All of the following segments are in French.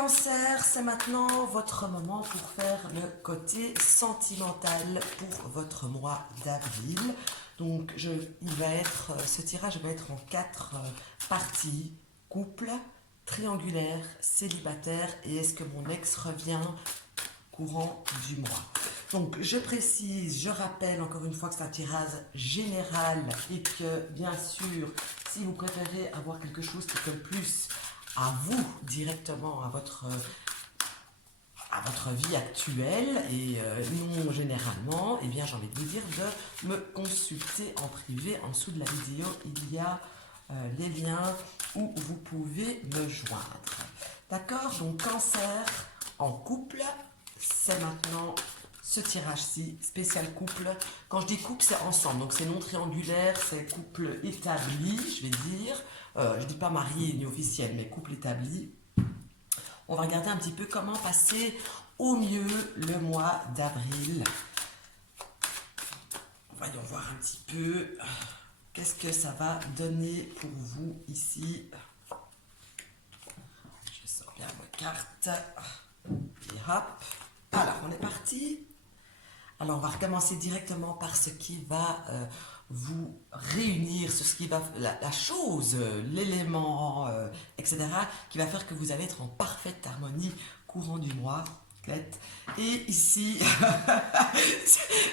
Cancer, c'est maintenant votre moment pour faire le côté sentimental pour votre mois d'avril. Donc, ce tirage va être en 4 parties. Couple, triangulaire, célibataire et est-ce que mon ex revient courant du mois. Donc, je précise, je rappelle encore une fois que c'est un tirage général et que, bien sûr, si vous préférez avoir quelque chose qui colle plus à vous directement, à votre vie actuelle et non généralement, eh bien j'ai envie de vous dire de me consulter en privé. En dessous de la vidéo, il y a les liens où vous pouvez me joindre. D'accord? Donc Cancer en couple, c'est maintenant ce tirage-ci, spécial couple. Quand je dis couple, c'est ensemble, donc c'est non triangulaire, c'est couple établi, je vais dire. Je ne dis pas marié ni officiel, mais couple établi. On va regarder un petit peu comment passer au mieux le mois d'avril. Voyons voir un petit peu qu'est-ce que ça va donner pour vous ici. Je sors bien ma carte. Et hop. Alors, on est parti. Alors, on va recommencer directement par ce qui va vous réunir, ce qui va, la chose, l'élément, etc., qui va faire que vous allez être en parfaite harmonie courant du mois. Et ici,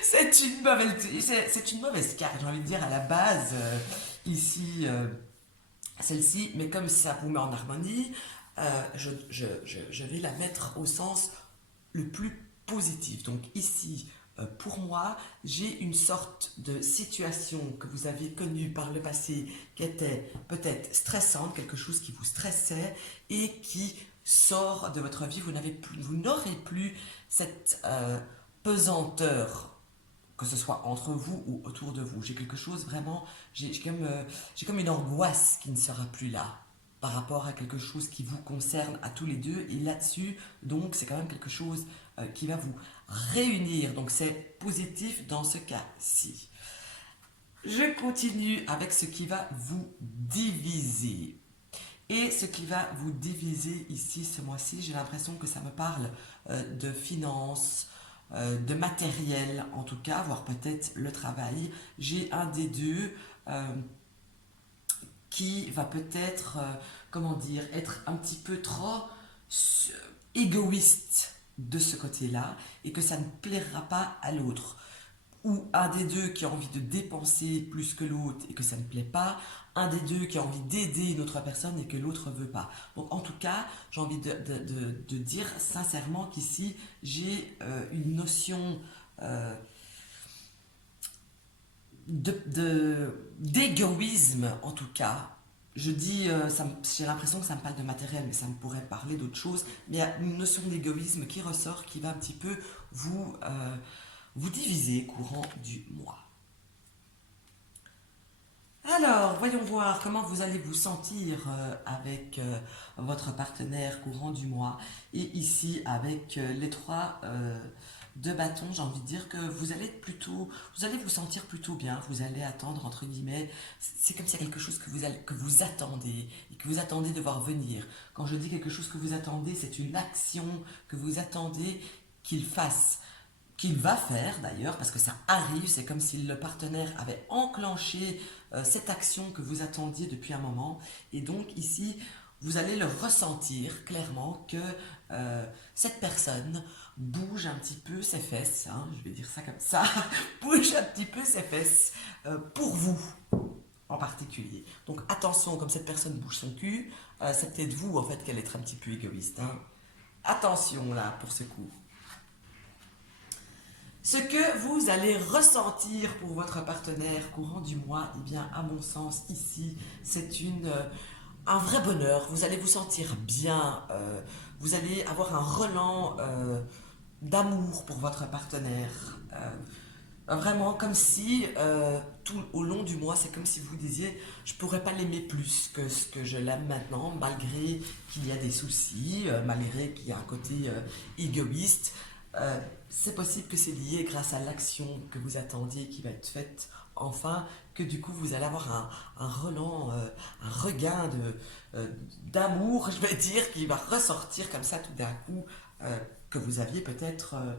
c'est une mauvaise carte, j'ai envie de dire, à la base, ici, celle-ci, mais comme ça vous met en harmonie, je vais la mettre au sens le plus positif. Donc ici, pour moi, j'ai une sorte de situation que vous avez connue par le passé qui était peut-être stressante, quelque chose qui vous stressait et qui sort de votre vie. Vous n'aurez plus cette pesanteur, que ce soit entre vous ou autour de vous. J'ai quelque chose vraiment, j'ai comme une angoisse qui ne sera plus là par rapport à quelque chose qui vous concerne à tous les deux. Et là-dessus, donc, c'est quand même quelque chose qui va vous réunir. Donc, c'est positif dans ce cas-ci. Je continue avec ce qui va vous diviser. Et ce qui va vous diviser ici, ce mois-ci, j'ai l'impression que ça me parle de finances, de matériel en tout cas, voire peut-être le travail. J'ai un des deux qui va peut-être, comment dire, être un petit peu trop égoïste de ce côté-là et que ça ne plaira pas à l'autre. Ou un des deux qui a envie de dépenser plus que l'autre et que ça ne plaît pas, un des deux qui a envie d'aider une autre personne et que l'autre ne veut pas. Donc en tout cas, j'ai envie de dire sincèrement qu'ici, j'ai une notion d'égoïsme en tout cas. Je dis, j'ai l'impression que ça me parle de matériel, mais ça me pourrait parler d'autre chose. Mais il y a une notion d'égoïsme qui ressort, qui va un petit peu vous diviser courant du mois. Alors, voyons voir comment vous allez vous sentir avec votre partenaire courant du mois. Et ici, avec les 3 de bâtons, j'ai envie de dire que vous allez vous sentir plutôt bien. Vous allez attendre, entre guillemets, c'est comme s'il y a quelque chose que vous attendez et que vous attendez de voir venir. Quand je dis quelque chose que vous attendez, c'est une action que vous attendez qu'il fasse. Qu'il va faire d'ailleurs, parce que ça arrive, c'est comme si le partenaire avait enclenché cette action que vous attendiez depuis un moment. Et donc ici, vous allez le ressentir clairement que cette personne bouge un petit peu ses fesses, hein, je vais dire ça comme ça, bouge un petit peu ses fesses pour vous en particulier. Donc attention, comme cette personne bouge son cul, c'est peut-être vous en fait qu'elle est un petit peu égoïste. Hein. Attention là pour ce coup. Ce que vous allez ressentir pour votre partenaire courant du mois, eh bien, à mon sens, ici, c'est un vrai bonheur. Vous allez vous sentir bien. Vous allez avoir un relent d'amour pour votre partenaire. Vraiment comme si, tout au long du mois, c'est comme si vous disiez « je ne pourrais pas l'aimer plus que ce que je l'aime maintenant, malgré qu'il y a des soucis, malgré qu'il y a un côté égoïste ». c'est possible que c'est lié grâce à l'action que vous attendiez qui va être faite enfin, que du coup vous allez avoir un relan, un regain d'amour, je vais dire, qui va ressortir comme ça tout d'un coup, que vous aviez peut-être un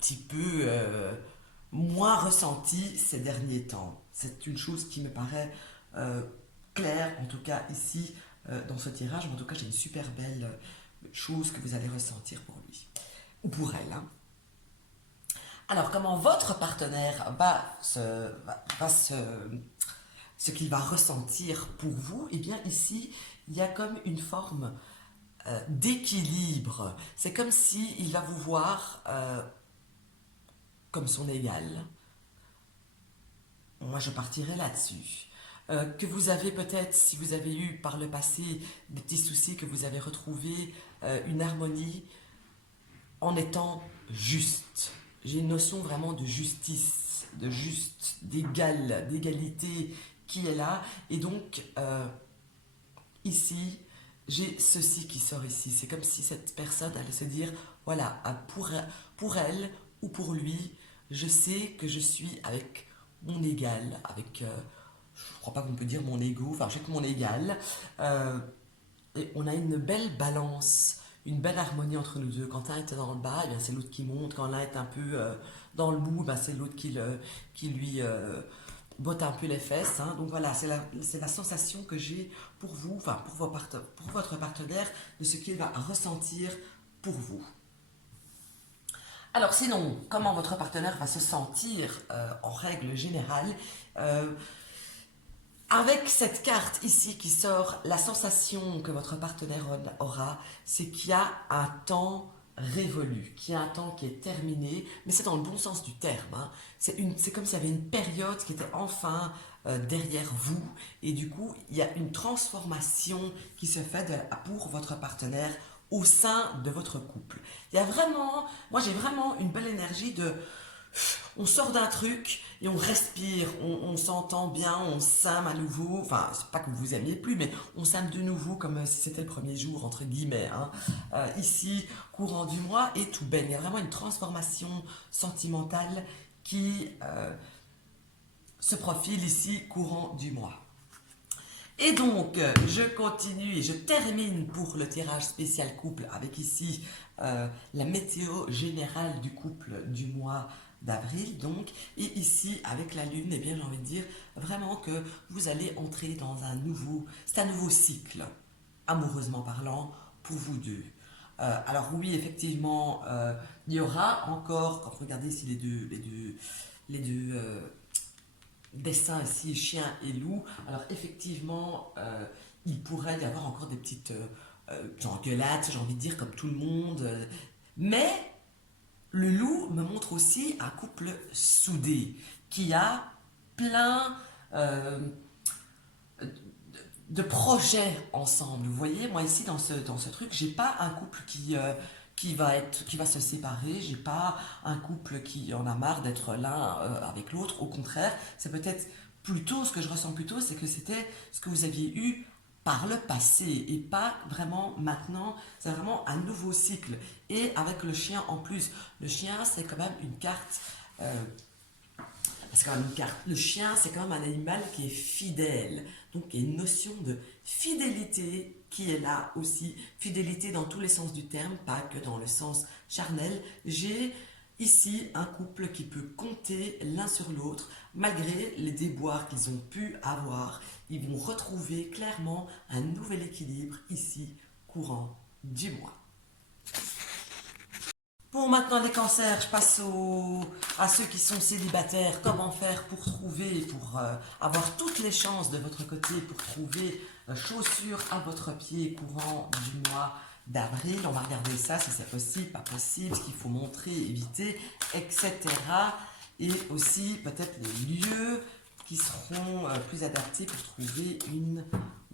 petit peu moins ressenti ces derniers temps. C'est une chose qui me paraît euh, claire, en tout cas ici, dans ce tirage, mais en tout cas j'ai une super belle chose que vous allez ressentir pour lui, ou pour elle, hein. Alors, comment votre partenaire ce qu'il va ressentir pour vous? Eh bien, ici, il y a comme une forme d'équilibre. C'est comme si il va vous voir comme son égal. Moi, je partirai là-dessus. Que vous avez peut-être, si vous avez eu par le passé des petits soucis, que vous avez retrouvé une harmonie en étant juste. J'ai une notion vraiment de justice, de juste, d'égal, d'égalité qui est là. Et donc, ici, j'ai ceci qui sort ici. C'est comme si cette personne allait se dire, voilà, pour elle ou pour lui, je sais que je suis avec mon égal, avec, je ne crois pas qu'on peut dire mon ego, enfin, je sais que mon égal. Et on a une belle balance, une belle harmonie entre nous deux. Quand un est dans le bas, eh bien c'est l'autre qui monte. Quand l'un est un peu dans le bout, ben c'est l'autre qui lui botte un peu les fesses, hein. Donc voilà, c'est la sensation que j'ai pour vous, enfin pour votre partenaire, de ce qu'il va ressentir pour vous. Alors sinon, comment votre partenaire va se sentir en règle générale? Euh, Avec cette carte ici qui sort, la sensation que votre partenaire aura, c'est qu'il y a un temps révolu, qu'il y a un temps qui est terminé, mais c'est dans le bon sens du terme, hein. C'est comme s'il y avait une période qui était enfin derrière vous, et du coup, il y a une transformation qui se fait pour votre partenaire au sein de votre couple. Il y a vraiment, moi j'ai vraiment une belle énergie de on sort d'un truc et on respire, on s'entend bien, on s'aime à nouveau. Enfin, c'est pas que vous vous aimiez plus, mais on s'aime de nouveau comme si c'était le premier jour, entre guillemets, hein. Ici, courant du mois, et tout baigne. Il y a vraiment une transformation sentimentale qui se profile ici, courant du mois. Et donc, je continue et je termine pour le tirage spécial couple avec ici la météo générale du couple du mois d'avril. Donc, et ici avec la lune, eh bien, j'ai envie de dire vraiment que vous allez entrer dans c'est un nouveau cycle, amoureusement parlant, pour vous deux. Alors oui, effectivement, il y aura encore, quand vous regardez ici les deux dessin ici, chien et loup. Alors effectivement, il pourrait y avoir encore des petites engueulades, j'ai envie de dire, comme tout le monde. Mais le loup me montre aussi un couple soudé, qui a plein de projets ensemble. Vous voyez, moi ici dans ce truc, j'ai pas un couple qui va se séparer, j'ai pas un couple qui en a marre d'être l'un avec l'autre. Au contraire, c'est peut-être plutôt ce que je ressens plutôt, c'est que c'était ce que vous aviez eu par le passé et pas vraiment maintenant. C'est vraiment un nouveau cycle. Et avec le chien en plus. Le chien, c'est quand même une carte. C'est quand même une carte. Le chien, c'est quand même un animal qui est fidèle. Donc, il y a une notion de fidélité qui est là aussi. Fidélité dans tous les sens du terme, pas que dans le sens charnel. J'ai ici un couple qui peut compter l'un sur l'autre, malgré les déboires qu'ils ont pu avoir. Ils vont retrouver clairement un nouvel équilibre ici, courant du mois. Pour maintenant les cancers, je passe à ceux qui sont célibataires. Comment faire pour trouver, pour avoir toutes les chances de votre côté, pour trouver chaussures à votre pied courant du mois d'avril. On va regarder ça, si c'est possible, pas possible, ce qu'il faut montrer, éviter, etc. Et aussi peut-être les lieux qui seront plus adaptés pour trouver une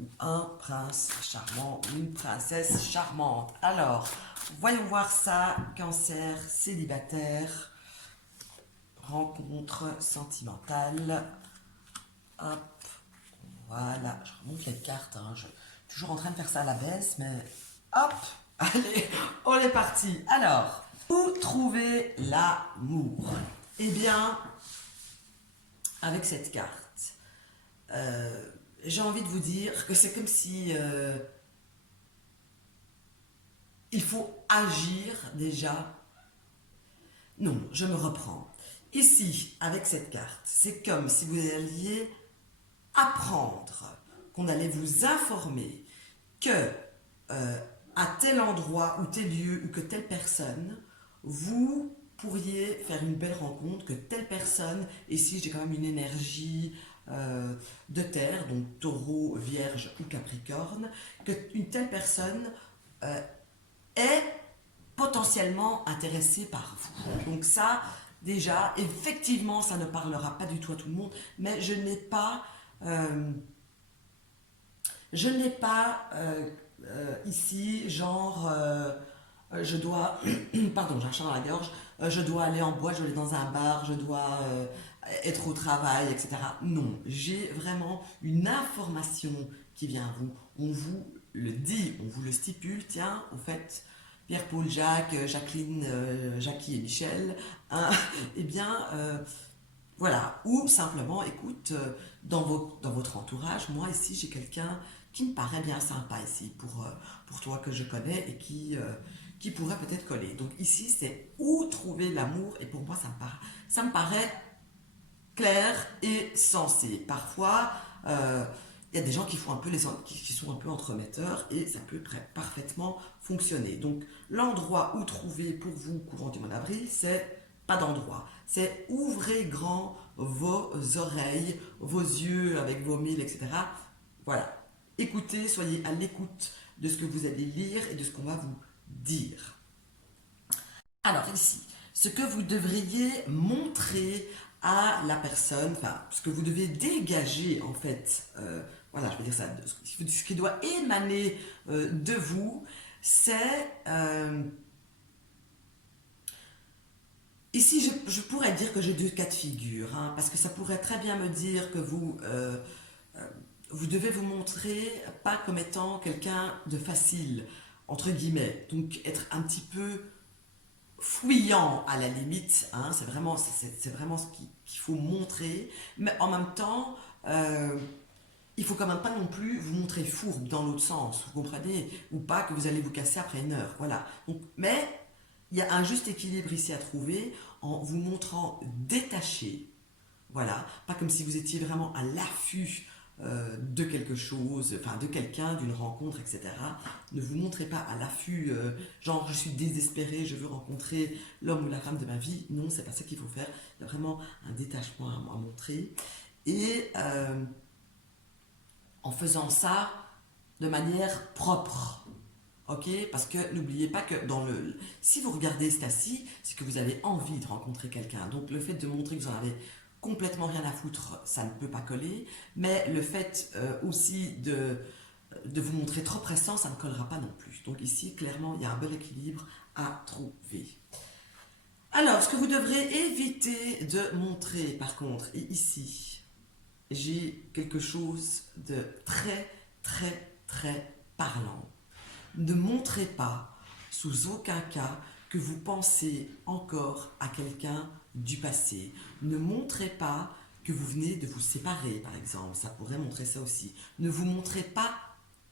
ou un prince charmant ou une princesse charmante. Alors, voyons voir ça. Cancer, célibataire, rencontre sentimentale. Hop, voilà. Je remonte les cartes, hein. Je suis toujours en train de faire ça à la baisse, mais hop, allez, on est parti. Alors, Où trouver l'amour? Eh bien, avec cette carte, j'ai envie de vous dire que c'est comme si il faut agir déjà. Non, je me reprends. Ici, avec cette carte, c'est comme si vous alliez apprendre, qu'on allait vous informer que à tel endroit ou tel lieu ou que telle personne, vous pourriez faire une belle rencontre, que telle personne, ici j'ai quand même une énergie de terre, donc taureau, vierge ou capricorne, que une telle personne euh, est potentiellement intéressée par vous. Donc ça, déjà, effectivement, ça ne parlera pas du tout à tout le monde, mais euh, je n'ai pas ici, genre, je dois, pardon, j'ai un chat dans la gorge, je dois aller en boîte, je dois aller dans un bar, je dois être au travail, etc. Non, j'ai vraiment une information qui vient à vous. On vous le dit, on vous le stipule, tiens, au fait, Pierre, Paul, Jacques, Jacqueline, Jackie et Michel, hein, eh bien, voilà. Ou simplement, écoute, dans votre entourage, moi ici, j'ai quelqu'un qui me paraît bien sympa ici pour toi que je connais et qui pourrait peut-être coller. Donc ici, c'est où trouver l'amour et pour moi, ça me paraît clair et sensé. Parfois, il y a des gens qui font un peu qui sont un peu entremetteurs et ça peut parfaitement fonctionner. Donc l'endroit où trouver pour vous courant du mois d'avril, c'est pas d'endroit. C'est ouvrez grand vos oreilles, vos yeux avec vos mille, etc. Voilà. Écoutez, soyez à l'écoute de ce que vous allez lire et de ce qu'on va vous dire. Alors ici, ce que vous devriez montrer à la personne, enfin, ce que vous devez dégager en fait, voilà, je veux dire ça, ce qui doit émaner de vous, c'est ici je pourrais dire que j'ai deux cas de figure, hein, parce que ça pourrait très bien me dire que vous devez vous montrer pas comme étant quelqu'un de facile, entre guillemets, donc être un petit peu fouillant à la limite, hein, c'est vraiment ce qu'il faut montrer, mais en même temps, il faut quand même pas non plus vous montrer fourbe dans l'autre sens, vous comprenez, ou pas que vous allez vous casser après une heure, voilà. Donc, mais il y a un juste équilibre ici à trouver en vous montrant détaché, voilà, pas comme si vous étiez vraiment à l'affût de quelque chose, enfin de quelqu'un, d'une rencontre, etc. Ne vous montrez pas à l'affût, genre je suis désespéré, je veux rencontrer l'homme ou la femme de ma vie. Non, c'est pas ça qu'il faut faire. Il y a vraiment un détachement à montrer. Et en faisant ça de manière propre. Ok, parce que n'oubliez pas que si vous regardez ce cas-ci, c'est que vous avez envie de rencontrer quelqu'un. Donc le fait de montrer que vous en avez complètement rien à foutre, ça ne peut pas coller. Mais le fait aussi de vous montrer trop pressant, ça ne collera pas non plus. Donc ici, clairement, il y a un bel équilibre à trouver. Alors, ce que vous devrez éviter de montrer, par contre, et ici, j'ai quelque chose de très, très, très parlant. Ne montrez pas, sous aucun cas, que vous pensez encore à quelqu'un du passé. Ne montrez pas que vous venez de vous séparer, par exemple. Ça pourrait montrer ça aussi. Ne vous montrez pas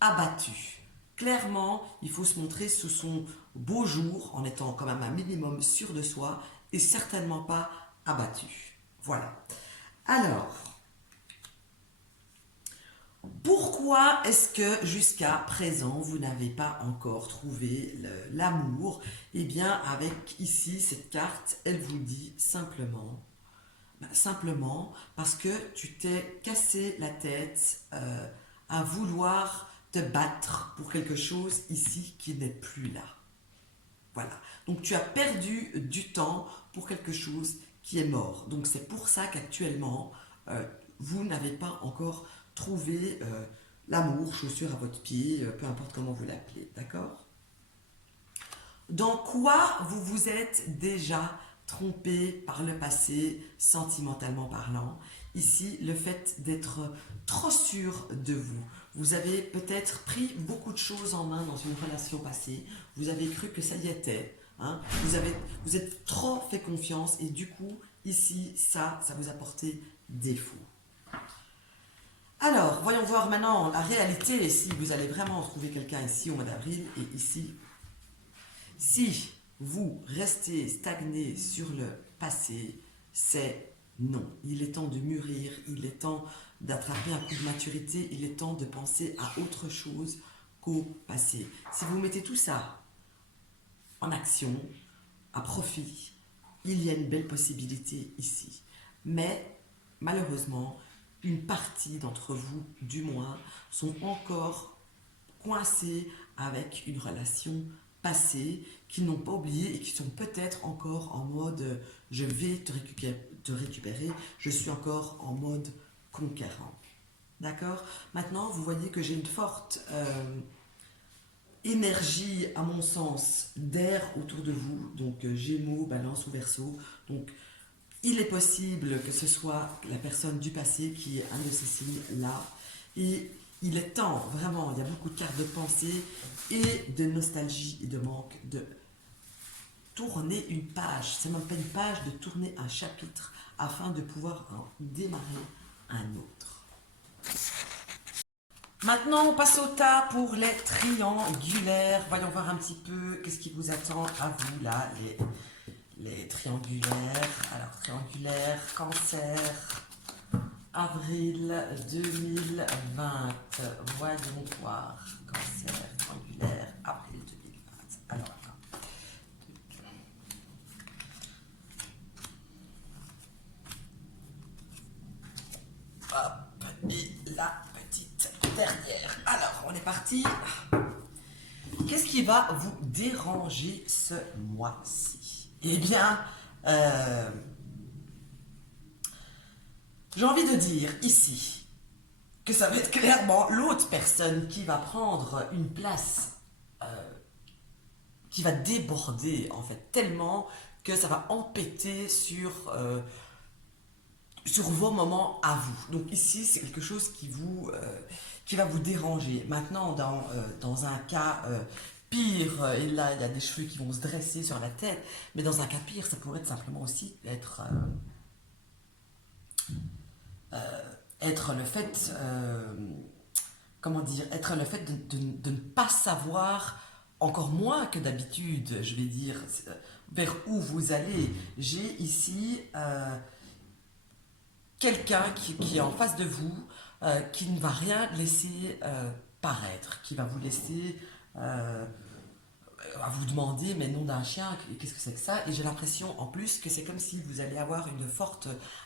abattu. Clairement, il faut se montrer sous son beau jour, en étant quand même un minimum sûr de soi, et certainement pas abattu. Voilà. Alors, pourquoi est-ce que jusqu'à présent vous n'avez pas encore trouvé l'amour? Eh bien, avec ici cette carte, elle vous dit simplement, simplement parce que tu t'es cassé la tête à vouloir te battre pour quelque chose ici qui n'est plus là. Voilà. Donc tu as perdu du temps pour quelque chose qui est mort. Donc c'est pour ça qu'actuellement, vous n'avez pas encore trouvé l'amour, chaussure à votre pied, peu importe comment vous l'appelez. D'accord? Dans quoi vous vous êtes déjà trompé par le passé, sentimentalement parlant? Ici, le fait d'être trop sûr de vous. Vous avez peut-être pris beaucoup de choses en main dans une relation passée. Vous avez cru que ça y était. Hein. Vous êtes trop fait confiance et du coup, ici, ça vous a porté défaut. Alors, voyons voir maintenant la réalité, si vous allez vraiment trouver quelqu'un ici au mois d'avril et ici. Si vous restez stagné sur le passé, c'est non. Il est temps de mûrir, il est temps d'attraper un coup de maturité, il est temps de penser à autre chose qu'au passé. Si vous mettez tout ça en action, à profit, il y a une belle possibilité ici. Mais malheureusement, une partie d'entre vous, du moins, sont encore coincés avec une relation passée, qui n'ont pas oublié et qui sont peut-être encore en mode je vais te récupérer, je suis encore en mode conquérant. D'accord? Maintenant, vous voyez que j'ai une forte énergie, à mon sens, d'air autour de vous, donc Gémeaux, Balance ou Verseau. Donc, il est possible que ce soit la personne du passé qui est un de ces signes-là. Et il est temps, vraiment, il y a beaucoup de cartes de pensée et de nostalgie et de manque de tourner une page. C'est même pas une page, de tourner un chapitre afin de pouvoir en démarrer un autre. Maintenant, on passe au tas pour les triangulaires. Voyons voir un petit peu qu'est-ce qui vous attend à vous là, les triangulaires. Alors, triangulaire, Cancer, avril 2020. Voyons voir. Cancer, triangulaire, avril 2020. Alors, hop, et la petite dernière. Alors, on est parti. Qu'est-ce qui va vous déranger ce mois-ci? Eh bien, j'ai envie de dire ici que ça va être clairement l'autre personne qui va prendre une place, qui va déborder en fait tellement que ça va empêter sur vos moments à vous. Donc ici, c'est quelque chose qui va vous déranger. Maintenant, dans un cas pire, et là, il y a des cheveux qui vont se dresser sur la tête, mais dans un cas pire, ça pourrait être simplement aussi être le fait, comment dire, être le fait de ne pas savoir, encore moins que d'habitude, je vais dire, vers où vous allez. J'ai ici quelqu'un qui est en face de vous, qui ne va rien laisser paraître, qui va vous laisser à vous demander, mais nom d'un chien, qu'est-ce que c'est que ça? Et j'ai l'impression en plus que c'est comme si vous allez avoir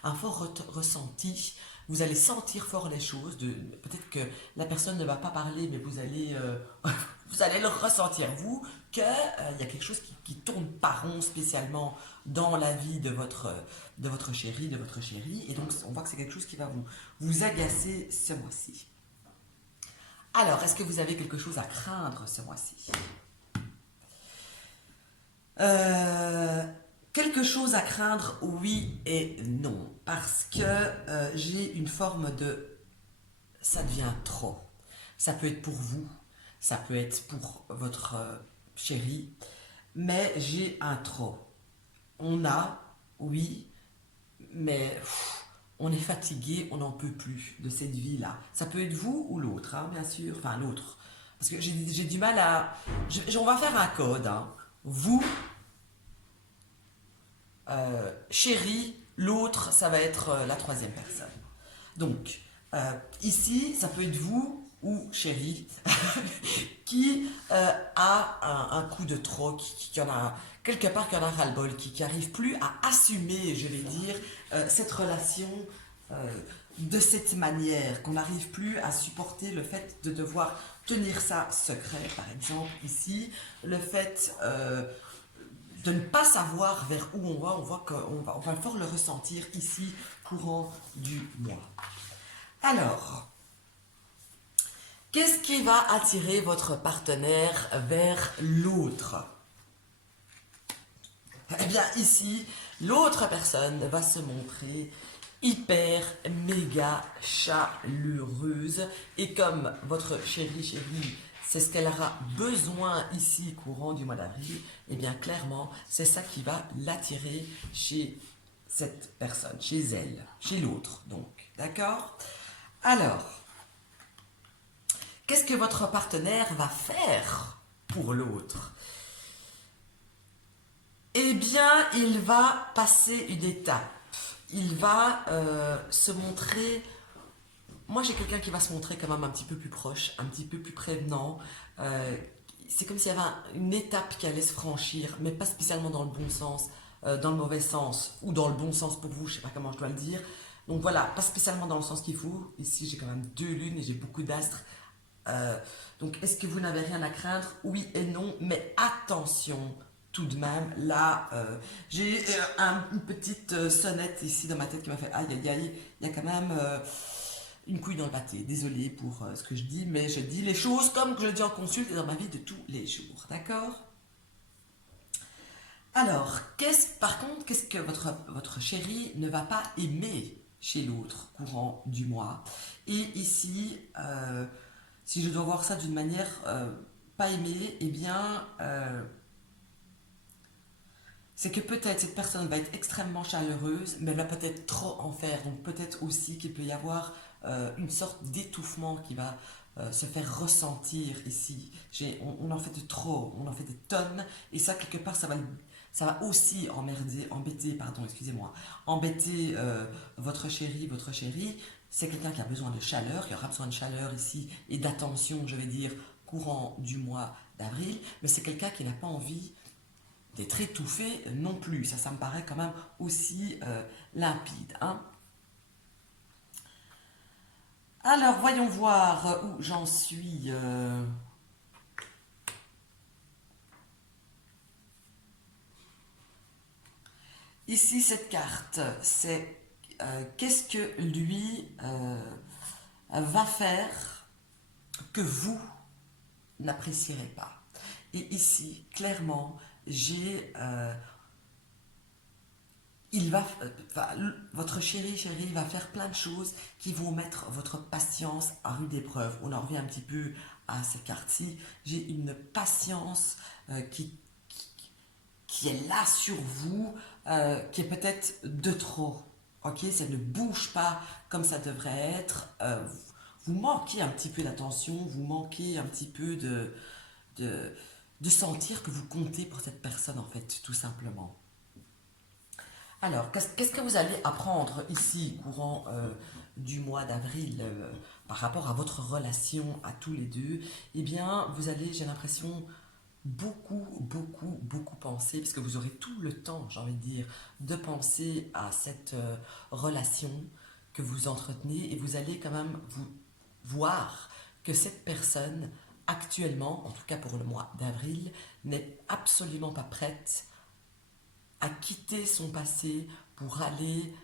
un fort ressenti, vous allez sentir fort les choses, peut-être que la personne ne va pas parler, mais vous allez, vous allez le ressentir vous, qu'il y a quelque chose qui tourne pas rond spécialement dans la vie de votre chéri, de votre chérie, et donc on voit que c'est quelque chose qui va vous agacer ce mois-ci. Alors, est-ce que vous avez quelque chose à craindre ce mois-ci? Quelque chose à craindre, oui et non, parce que j'ai une forme de ça devient trop. Ça peut être pour vous, ça peut être pour votre chéri, mais j'ai un trop. On a, oui, mais on est fatigué, on n'en peut plus de cette vie-là. Ça peut être vous ou l'autre, hein, bien sûr, enfin l'autre. Parce que j'ai du mal à... on va faire un code, hein. Vous, chéri, l'autre, ça va être la troisième personne. Donc, ici, ça peut être vous ou chéri qui a un coup de trop, qui en a quelque part, qui en a ras-le-bol, qui n'arrive plus à assumer, je vais dire, cette relation de cette manière, qu'on n'arrive plus à supporter le fait de devoir tenir ça secret, par exemple, ici, le fait de ne pas savoir vers où on voit qu'on va fort le ressentir ici, courant du mois. Alors, qu'est-ce qui va attirer votre partenaire vers l'autre? Eh bien, ici, l'autre personne va se montrer hyper, méga chaleureuse. Et comme votre chéri, c'est ce qu'elle aura besoin ici courant du mois d'avril, et bien clairement, c'est ça qui va l'attirer chez cette personne, chez elle, chez l'autre, donc. D'accord? Alors, qu'est-ce que votre partenaire va faire pour l'autre? Eh bien, il va passer une étape. Il va se montrer. Moi, j'ai quelqu'un qui va se montrer quand même un petit peu plus proche, un petit peu plus prévenant. C'est comme s'il y avait une étape qui allait se franchir, mais pas spécialement dans le bon sens, dans le mauvais sens, ou dans le bon sens pour vous, je ne sais pas comment je dois le dire. Donc voilà, pas spécialement dans le sens qu'il faut. Ici, j'ai quand même 2 lunes et j'ai beaucoup d'astres. Donc, est-ce que vous n'avez rien à craindre? Oui et non, mais attention tout de même. Là, j'ai une petite sonnette ici dans ma tête qui m'a fait aïe aïe aïe. Il y a quand même une couille dans le pâté. Désolée pour ce que je dis, mais je dis les choses comme que je dis en consulte et dans ma vie de tous les jours. D'accord? Alors, par contre, qu'est-ce que votre chéri ne va pas aimer chez l'autre courant du mois? Et ici, si je dois voir ça d'une manière pas aimée, eh bien, c'est que peut-être cette personne va être extrêmement chaleureuse, mais elle va peut-être trop en faire. Donc peut-être aussi qu'il peut y avoir une sorte d'étouffement qui va se faire ressentir ici. On en fait de trop, on en fait des tonnes, et ça quelque part ça va aussi embêter, pardon, excusez-moi, embêter votre chéri, votre chérie. C'est quelqu'un qui a besoin de chaleur, qui aura besoin de chaleur ici et d'attention, je vais dire, courant du mois d'avril, mais c'est quelqu'un qui n'a pas envie d'être étouffé non plus. Ça me paraît quand même aussi limpide. Hein. Alors, voyons voir où j'en suis. Ici, cette carte, c'est qu'est-ce que lui va faire que vous n'apprécierez pas. Et ici, clairement, j'ai votre chéri va faire plein de choses qui vont mettre votre patience à rude épreuve. On en revient un petit peu à cette carte-ci. J'ai une patience qui est là sur vous, qui est peut-être de trop. Ok, ça ne bouge pas comme ça devrait être. Vous manquez un petit peu d'attention, vous manquez un petit peu de sentir que vous comptez pour cette personne, en fait, tout simplement. Alors, qu'est-ce que vous allez apprendre ici, courant du mois d'avril, par rapport à votre relation à tous les deux? Eh bien, vous allez, j'ai l'impression, beaucoup penser, parce que vous aurez tout le temps, j'ai envie de dire, de penser à cette relation que vous entretenez, et vous allez quand même vous voir que cette personne, actuellement, en tout cas pour le mois d'avril, n'est absolument pas prête à quitter son passé pour aller,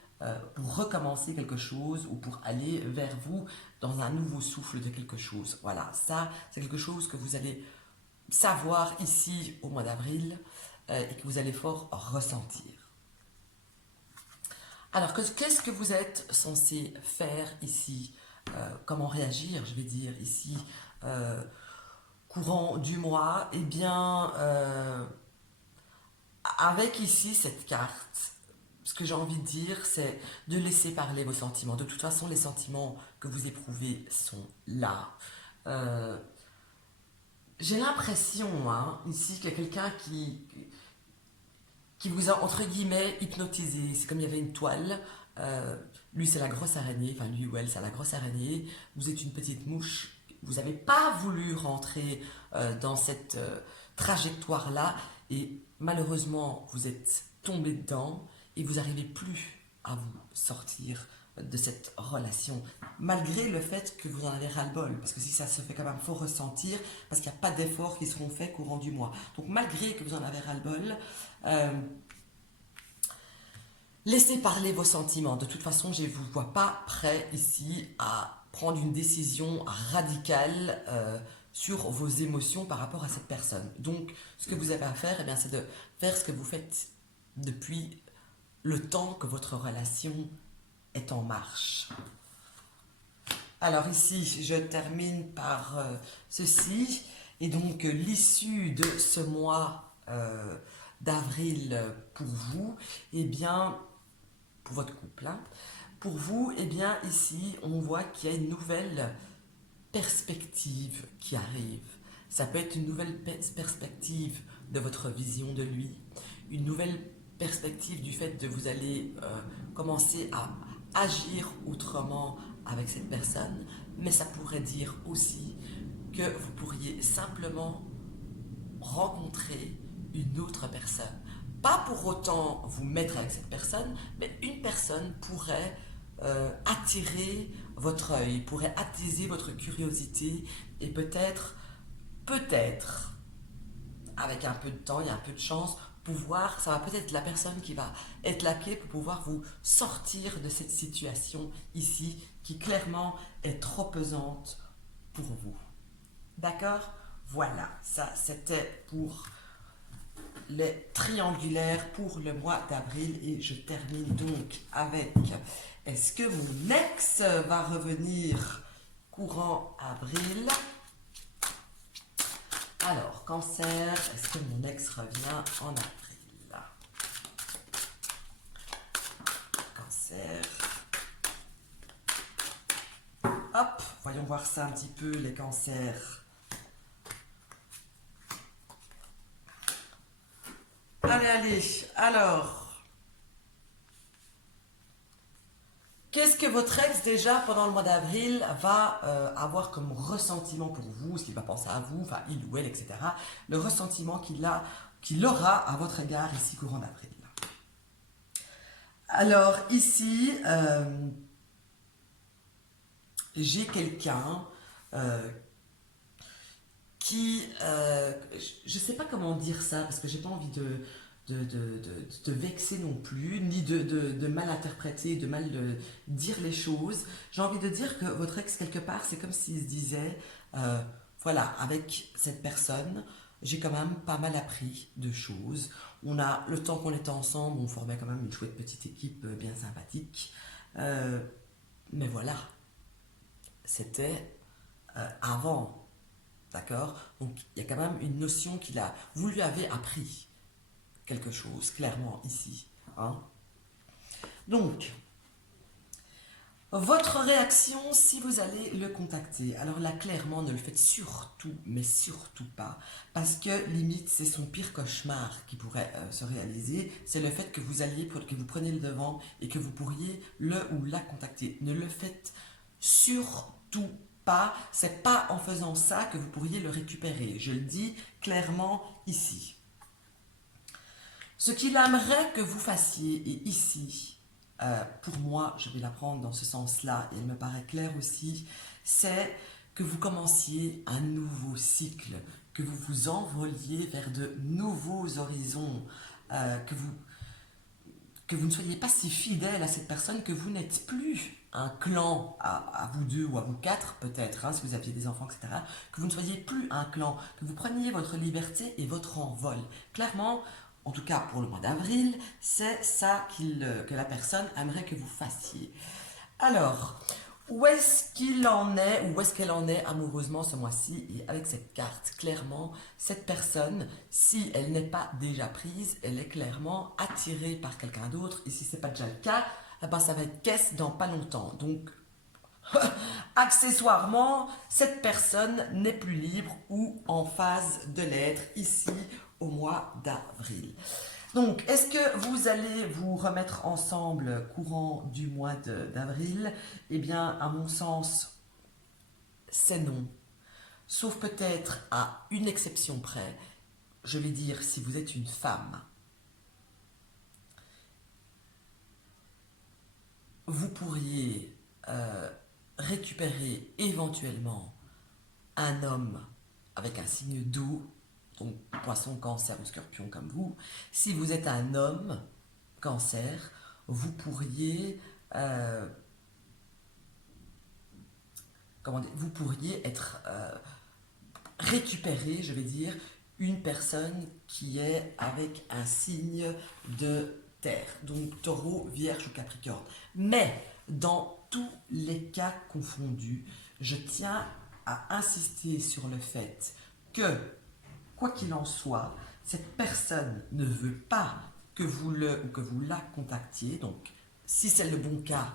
pour recommencer quelque chose ou pour aller vers vous dans un nouveau souffle de quelque chose. Voilà, ça, c'est quelque chose que vous allez savoir ici au mois d'avril et que vous allez fort ressentir. Alors, qu'est-ce que vous êtes censé faire ici? Comment réagir, je vais dire, ici, courant du mois? Eh bien, avec ici cette carte, ce que j'ai envie de dire, c'est de laisser parler vos sentiments. De toute façon, les sentiments que vous éprouvez sont là. J'ai l'impression, hein, ici, qu'il y a quelqu'un qui vous a, entre guillemets, hypnotisé. C'est comme il y avait une toile. Lui, c'est la grosse araignée. Enfin, lui ou elle, c'est la grosse araignée. Vous êtes une petite mouche. Vous n'avez pas voulu rentrer dans cette trajectoire-là. Et malheureusement, vous êtes tombé dedans et vous n'arrivez plus à vous sortir de cette relation, malgré le fait que vous en avez ras-le-bol, parce que si ça se fait quand même, faut ressentir, parce qu'il n'y a pas d'efforts qui seront faits courant du mois. Donc malgré que vous en avez ras-le-bol, laissez parler vos sentiments. De toute façon, je ne vous vois pas prêt ici à prendre une décision radicale sur vos émotions par rapport à cette personne. Donc, ce que vous avez à faire, eh bien, c'est de faire ce que vous faites depuis le temps que votre relation est en marche. Alors ici, je termine par ceci. Et donc, l'issue de ce mois d'avril pour vous, eh bien, pour votre couple, hein, pour vous, eh bien, ici, on voit qu'il y a une nouvelle perspective qui arrive. Ça peut être une nouvelle perspective de votre vision de lui, une nouvelle perspective du fait de vous allez commencer à agir autrement avec cette personne, mais ça pourrait dire aussi que vous pourriez simplement rencontrer une autre personne. Pas pour autant vous mettre avec cette personne, mais une personne pourrait attirer votre œil, pourrait attiser votre curiosité et peut-être, avec un peu de temps et un peu de chance, pouvoir, ça va peut-être être la personne qui va être la clé pour pouvoir vous sortir de cette situation ici qui clairement est trop pesante pour vous. D'accord? Voilà, ça c'était pour les triangulaires pour le mois d'avril et je termine donc avec est-ce que mon ex va revenir courant avril? Alors, cancer, est-ce que mon ex revient en avril? Cancer. Hop, voyons voir ça un petit peu, les cancers. Allez, alors, qu'est-ce que votre ex déjà pendant le mois d'avril va avoir comme ressentiment pour vous, ce qu'il va penser à vous, enfin il ou elle, etc. Le ressentiment qu'il aura à votre égard ici courant d'avril. Alors ici, j'ai quelqu'un qui, je ne sais pas comment dire ça, parce que j'ai pas envie de vexer non plus, ni de mal interpréter, de mal dire les choses. J'ai envie de dire que votre ex, quelque part, c'est comme s'il se disait, voilà, avec cette personne, j'ai quand même pas mal appris de choses. Le temps qu'on était ensemble, on formait quand même une chouette petite équipe bien sympathique. Mais voilà, c'était avant. D'accord? Donc, il y a quand même une notion qu'il a. Vous lui avez appris quelque chose, clairement, ici. Hein? Donc, votre réaction si vous allez le contacter. Alors là, clairement, ne le faites surtout, mais surtout pas. Parce que, limite, c'est son pire cauchemar qui pourrait se réaliser. C'est le fait que vous preniez le devant et que vous pourriez le ou la contacter. Ne le faites surtout pas, c'est pas en faisant ça que vous pourriez le récupérer. Je le dis clairement ici. Ce qu'il aimerait que vous fassiez, et ici, pour moi, je vais la prendre dans ce sens-là, et il me paraît clair aussi, c'est que vous commenciez un nouveau cycle, que vous vous envoliez vers de nouveaux horizons, que vous ne soyez pas si fidèle à cette personne, que vous n'êtes plus un clan à vous deux ou à vous quatre peut-être, hein, si vous aviez des enfants, etc., que vous ne soyez plus un clan, que vous preniez votre liberté et votre envol. Clairement, en tout cas pour le mois d'avril, c'est ça que la personne aimerait que vous fassiez. Alors, où est-ce qu'il en est, ou où est-ce qu'elle en est amoureusement ce mois-ci? Et avec cette carte, clairement, cette personne, si elle n'est pas déjà prise, elle est clairement attirée par quelqu'un d'autre. Et si ce n'est pas déjà le cas, eh ben, ça va être caisse dans pas longtemps. Donc, accessoirement, cette personne n'est plus libre ou en phase de l'être ici au mois d'avril. Donc, est-ce que vous allez vous remettre ensemble courant du mois d'avril? Eh bien, à mon sens, c'est non. Sauf peut-être à une exception près. Je vais dire, si vous êtes une femme, vous pourriez récupérer éventuellement un homme avec un signe d'eau, donc poisson, cancer ou scorpion comme vous. Si vous êtes un homme, cancer, vous pourriez vous pourriez être récupéré, je vais dire, une personne qui est avec un signe de terre, donc taureau, vierge ou capricorne. Mais dans tous les cas confondus, je tiens à insister sur le fait que, quoi qu'il en soit, cette personne ne veut pas que vous le ou que vous la contactiez. Donc, si c'est le bon cas,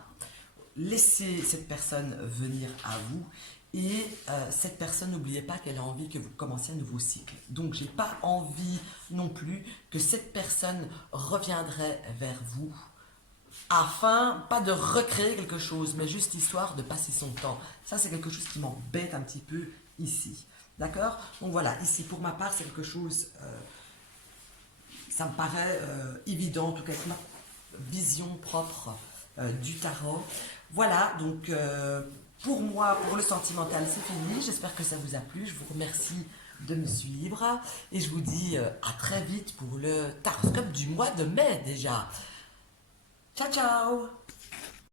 laissez cette personne venir à vous. Et cette personne, n'oubliez pas qu'elle a envie que vous commenciez un nouveau cycle. Donc, j'ai pas envie non plus que cette personne reviendrait vers vous afin, pas de recréer quelque chose, mais juste histoire de passer son temps. Ça, c'est quelque chose qui m'embête un petit peu ici. D'accord? Donc voilà, ici, pour ma part, c'est quelque chose, ça me paraît évident, en tout cas avec ma vision propre du tarot. Voilà, donc pour moi, pour le sentimental, c'est fini. J'espère que ça vous a plu. Je vous remercie de me suivre et je vous dis à très vite pour le taroscope du mois de mai déjà. Ciao, ciao!